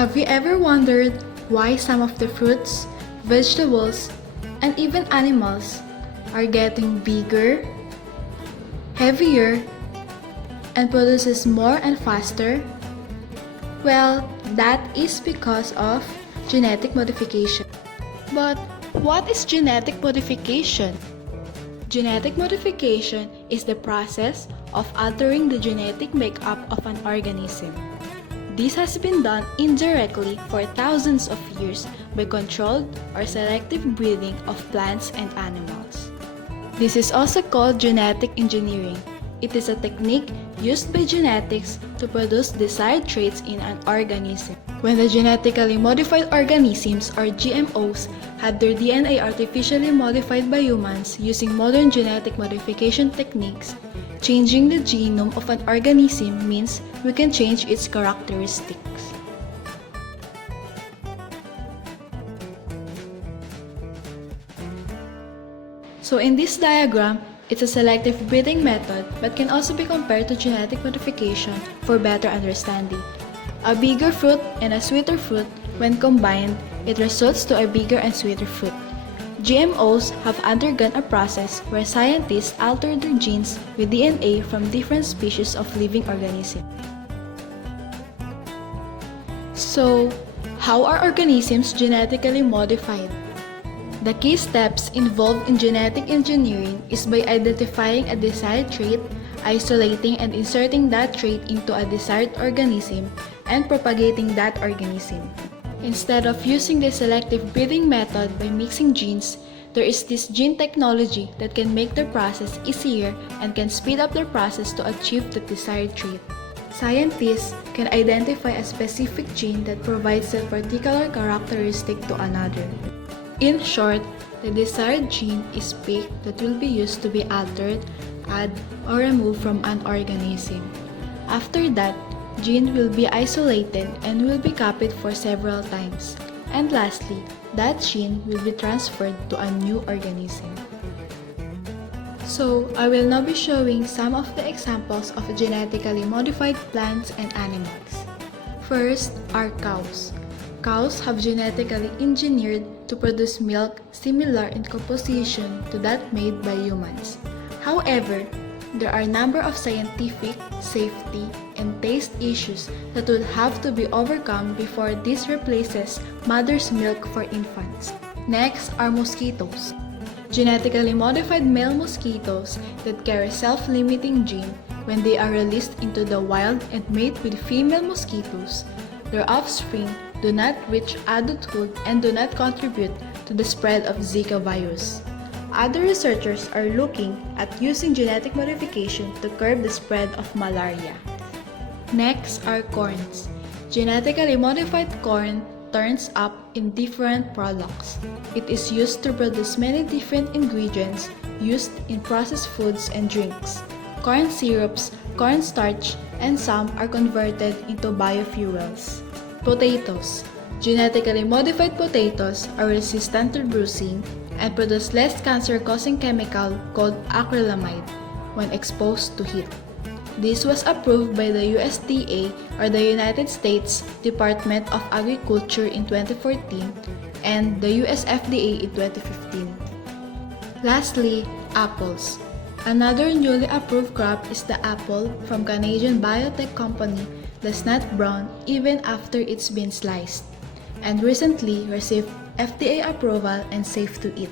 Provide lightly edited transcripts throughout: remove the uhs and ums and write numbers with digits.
Have you ever wondered why some of the fruits, vegetables, and even animals are getting bigger, heavier, and produces more and faster? Well, that is because of genetic modification. But what is genetic modification? Genetic modification is the process of altering the genetic makeup of an organism. This has been done indirectly for thousands of years by controlled or selective breeding of plants and animals. This is also called genetic engineering. It is a technique used by genetics to produce desired traits in an organism. When the genetically modified organisms or GMOs have their DNA artificially modified by humans using modern genetic modification techniques, changing the genome of an organism means we can change its characteristics. So in this diagram, it's a selective breeding method but can also be compared to genetic modification for better understanding. A bigger fruit and a sweeter fruit, when combined, it results to a bigger and sweeter fruit. GMOs have undergone a process where scientists alter their genes with DNA from different species of living organisms. So, how are organisms genetically modified? The key steps involved in genetic engineering is by identifying a desired trait, isolating and inserting that trait into a desired organism, and propagating that organism. Instead of using the selective breeding method by mixing genes, there is this gene technology that can make the process easier and can speed up the process to achieve the desired trait. Scientists can identify a specific gene that provides a particular characteristic to another. In short, the desired gene is picked that will be used to be altered, added, or removed from an organism. After that, gene will be isolated and will be copied for several times. And lastly, that gene will be transferred to a new organism. So, I will now be showing some of the examples of genetically modified plants and animals. First are cows. Cows have genetically engineered to produce milk similar in composition to that made by humans. However, there are a number of scientific, safety, and taste issues that will have to be overcome before this replaces mother's milk for infants. Next are mosquitoes. Genetically modified male mosquitoes that carry self-limiting gene when they are released into the wild and mate with female mosquitoes. Their offspring do not reach adulthood and do not contribute to the spread of Zika virus. Other researchers are looking at using genetic modification to curb the spread of malaria. Next are corns. Genetically modified corn turns up in different products. It is used to produce many different ingredients used in processed foods and drinks. Corn syrups, cornstarch, and some are converted into biofuels. Potatoes. Genetically modified potatoes are resistant to bruising and produce less cancer-causing chemical called acrylamide when exposed to heat. This was approved by the USDA or the United States Department of Agriculture in 2014 and the US FDA in 2015. Lastly, apples. Another newly approved crop is the apple from Canadian biotech company that's not brown even after it's been sliced, and recently received FDA approval and safe to eat.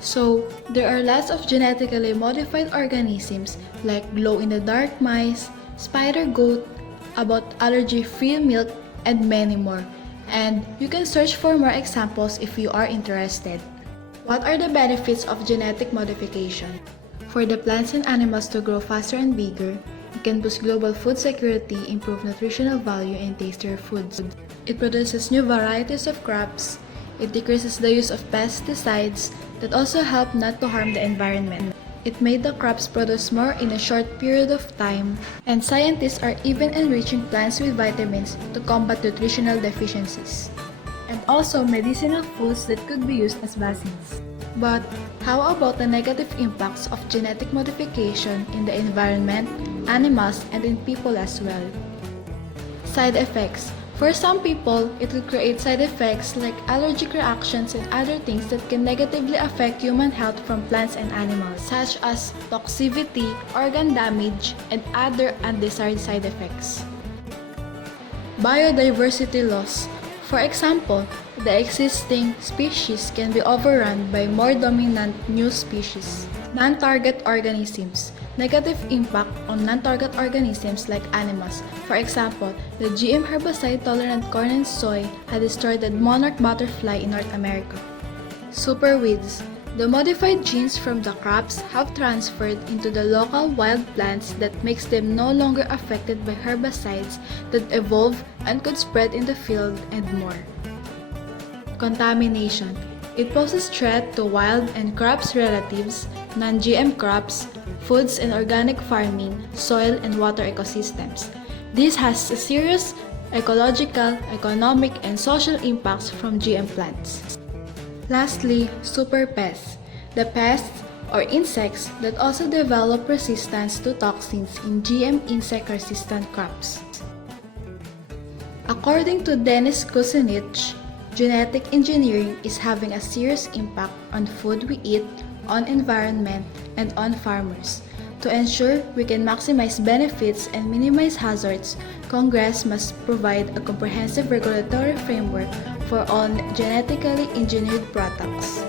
So, there are lots of genetically modified organisms like glow-in-the-dark mice, spider goat, about allergy-free milk, and many more. And you can search for more examples if you are interested. What are the benefits of genetic modification? For the plants and animals to grow faster and bigger, it can boost global food security, improve nutritional value, and tastier foods. It produces new varieties of crops. It decreases the use of pesticides that also help not to harm the environment. It made the crops produce more in a short period of time, and scientists are even enriching plants with vitamins to combat nutritional deficiencies, and also medicinal foods that could be used as vaccines. But how about the negative impacts of genetic modification in the environment, animals, and in people as well? Side effects. For some people, it will create side effects like allergic reactions and other things that can negatively affect human health from plants and animals, such as toxicity, organ damage, and other undesired side effects. Biodiversity loss. For example, the existing species can be overrun by more dominant new species. Non-target organisms. Negative impact on non-target organisms like animals. For example, the GM herbicide-tolerant corn and soy had destroyed the monarch butterfly in North America. Superweeds. The modified genes from the crops have transferred into the local wild plants that makes them no longer affected by herbicides that evolve and could spread in the field and more. Contamination. It poses threat to wild and crops relatives, non-GM crops, foods and organic farming, soil and water ecosystems. This has serious ecological, economic, and social impacts from GM plants. Lastly, super pests. The pests or insects that also develop resistance to toxins in GM insect-resistant crops. According to Denis Kucinich, genetic engineering is having a serious impact on food we eat, on environment, and on farmers. To ensure we can maximize benefits and minimize hazards, Congress must provide a comprehensive regulatory framework for all genetically engineered products.